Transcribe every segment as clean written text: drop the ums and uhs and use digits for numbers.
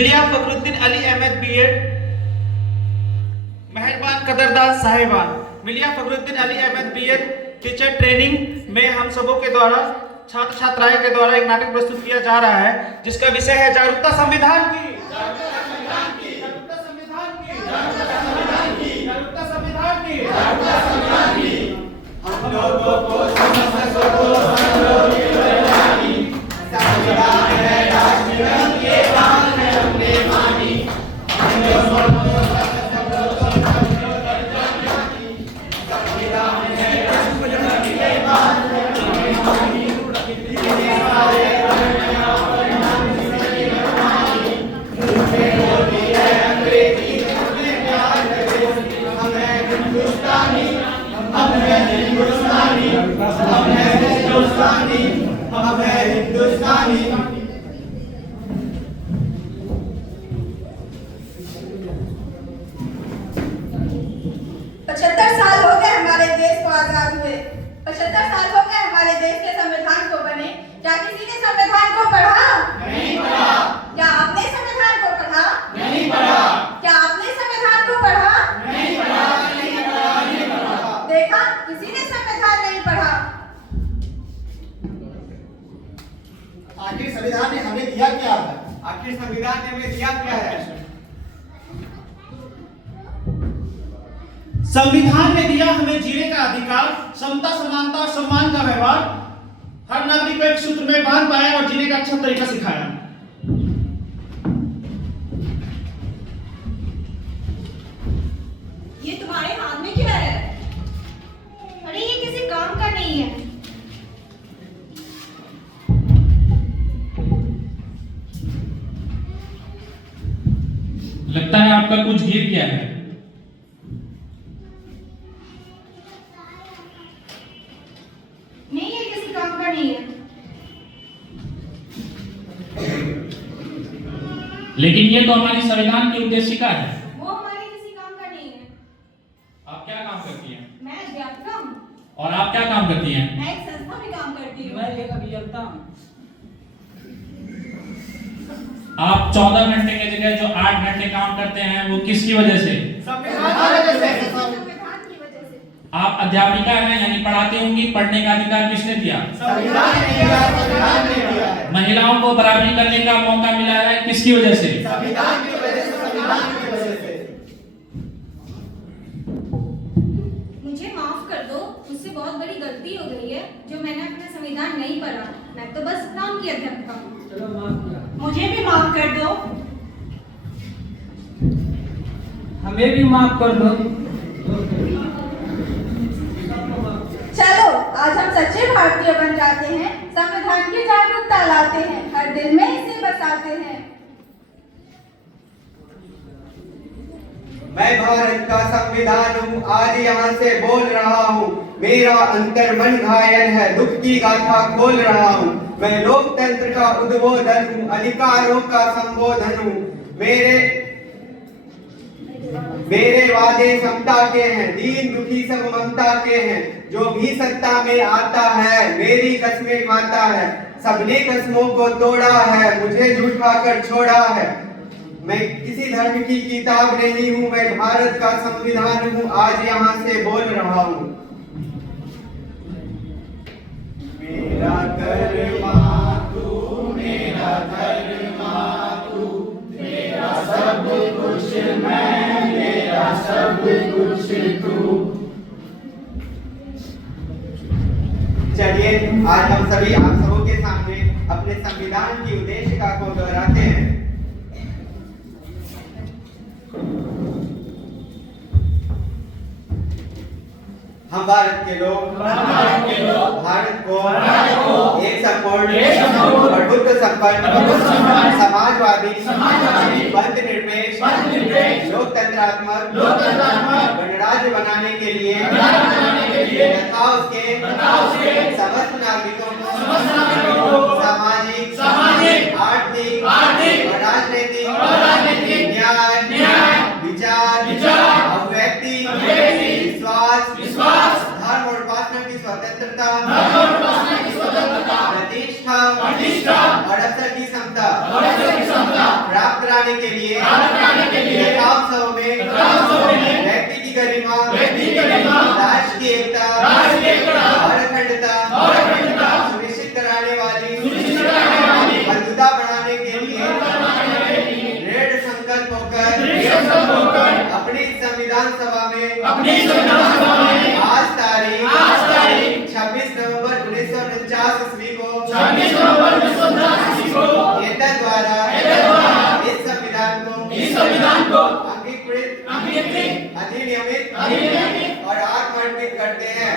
मिलिया फखरुद्दीन अली अहमद बीएड, मेहरबान कदरदान साहिबान। Millia Fakhruddin Ali Ahmed B Ed teacher training में हम सबों के द्वारा छात्र छात्राएं के द्वारा एक नाटक प्रस्तुत किया जा रहा है जिसका विषय है जागरूकता संविधान की। जागरूकता संविधान की। जागरूकता संविधान की। जागरूकता संविधान की। जागरूकता संविधान की। जागरूकता संविधान की। हम लोगों को समझ सको हम लोग की बलिदानी, संविधान है राष्ट्रगीत ये बात है हमने मानी, हम लोगों को समझ सको हम लोग की बलिदानी, संविधान है राष्ट्रगीत ये बात है हमने मानी, इतने सारे रंगना परिणाम जिसकी मानी, मुझे बोली है अंग्रेजी हमें प्यार है, हमें हिंदुस्तानी, हमें हिंदुस्तानी, हमें हिंदुस्तानी, हमें हिंदुस्तानी। 75 साल हो गए हमारे देश को आजाद हुए, 75 साल हो गए हमारे देश के संविधान को बने। क्या किसी ने संविधान को पढ़ा? नहीं पढ़ा। क्या आपने संविधान को पढ़ा? नहीं पढ़ा। क्या आपने संविधान को पढ़ा? नहीं पढ़ा। नहीं पढ़ा। नहीं पढ़ा। देखा, किसी ने संविधान नहीं पढ़ा। आखिर संविधान ने हमें दिया क्या है? आखिर संविधान ने हमें दिया क्या है? संविधान ने दिया हमें जीने का अधिकार, समता समानता और सम्मान का व्यवहार, हर नागरिक को एक सूत्र में बांध पाया और जीने का अच्छा तरीका सिखाया। ये तुम्हारे हाथ में क्या है? अरे ये किसी काम का नहीं है। लगता है आपका कुछ गिर गया है। नहीं, ये किसी काम का नहीं है। लेकिन ये तो हमारी संविधान की उद्देशिका है। वो हमारे किसी काम का नहीं है। आप क्या काम करती हैं? मैं अध्यापिका हूँ। और आप क्या काम करती हैं? मैं एक संस्था में काम करती हूँ। मैं एक अभियंता हूँ। आप 14 घंटे की जगह जो 8 घंटे काम करते हैं वो किसकी वजह से? संविधान की वजह से। आप अध्यापिका हैं यानी पढ़ाती होंगी, पढ़ने का अधिकार किसने दिया? संविधान ने दिया, संविधान ने दिया है। महिलाओं को बराबरी करने का मौका मिला है किसकी वजह से? संविधान की वजह से, संविधान की वजह से। मुझे माफ कर दो, मुझसे बहुत बड़ी गलती हो गई है जो मैंने अपना संविधान नहीं पढ़ा। मैं तो बस नाम की अध्यापिका हूँ। चलो माफ किया। मुझे भी माफ कर दो। हमें भी माफ कर दो। चलो, आज हम सच्चे भारतीय बन जाते हैं, संविधान की जागरूकता लाते हैं, हर दिल में इसे बसाते हैं। मैं भारत का संविधान हूँ, आज यहाँ से बोल रहा हूँ, मेरा अंतर मन घायल है, दुख की गाथा खोल रहा हूँ। मैं लोकतंत्र का उद्बोधन हूँ, अधिकारों का संबोधन हूँ। मेरे वादे समता के हैं, दीन दुखी सब ममता के हैं। जो भी सत्ता में आता है मेरी कस्में खाता है, सबने कस्मों को तोड़ा है, मुझे झूठा कर छोड़ा है। मैं किसी धर्म की किताब नहीं हूँ, मैं भारत का संविधान हूँ, आज यहाँ से बोल रहा हूँ। मेरा कर्मा तू, मेरा धर्मा तू, मेरा सब कुछ मैं, मेरा सब कुछ तू। चलिए आज हम सभी आप सबों के सामने अपने संविधान की उद्देशिका को दोहराते हैं। हम भारत के लोग भारत को एक संपूर्ण प्रभुत्व संपन्न समाजवादी पंथ निरपेक्ष लोकतंत्रात्मक गणराज्य बनाने के लिए तथा उसके समस्त नागरिकों को सामाजिक आर्थिक और राजनीतिक न्याय विचार अभिव्यक्ति विश्वास धर्म और उपासना की स्वतंत्रता प्रतिष्ठा और अवसर की समता प्राप्त बनाने के लिए काम सब में व्यक्ति की गरिमा, राष्ट्र की एकता और अखंडता सुनिश्चित कराने वाली बंधुता बढ़ाने के लिए दृढ़ संकल्प होकर अपनी संविधान सभा में आज तारीख 26 नवंबर 1949 ईस्वी को केंद्र द्वारा इस संविधान को अंगीकृत अधिनियमित और आत्मनिर्भर करते हैं।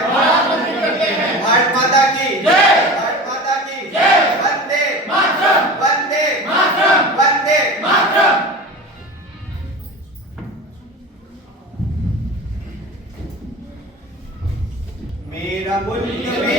भारत माता की भारत माता की वंदे मातरम, वंदे मातरम, वंदे मातरम। मेरा मुल्क